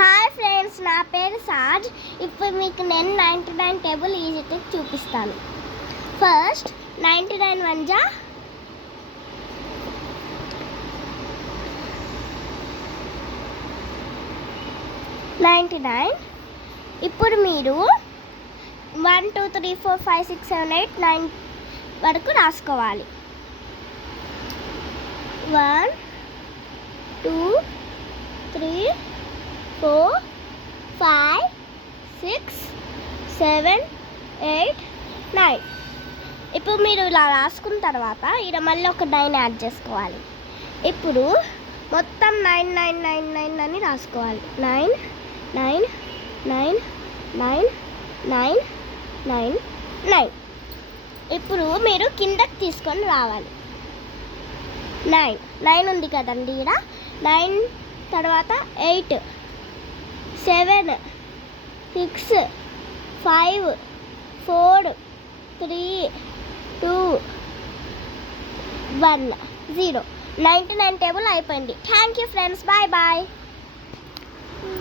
Hi friends, నా పేరు సాజ్. ఇప్పుడు మీకు నేను 99 టేబుల్ ఈజీ ట్రిక్ చూపిస్తాను. ఫస్ట్ 99 1 99. ఇప్పుడు మీరు 1 2 3 4 5 6 7 8 9 వరకు రాసుకోవాలి. 1 2 3 4 5 6 7 8 9. ఇప్పుడు మీరు ఇలా రాసుకున్న తర్వాత ఇక్కడ మళ్ళీ ఒక 9 యాడ్ చేసుకోవాలి. ఇప్పుడు మొత్తం 9 9 9 9 అని రాసుకోవాలి. 9 9 9 9 9 9 9. ఇప్పుడు మీరు కిందకి తీసుకొని రావాలి. 9 9 ఉంది కదండి ఇక్కడ. 9 తర్వాత 8 7 6 5 4 3 2 1 0. 99 టేబుల్ అయిపోయింది. Thank you friends, bye bye.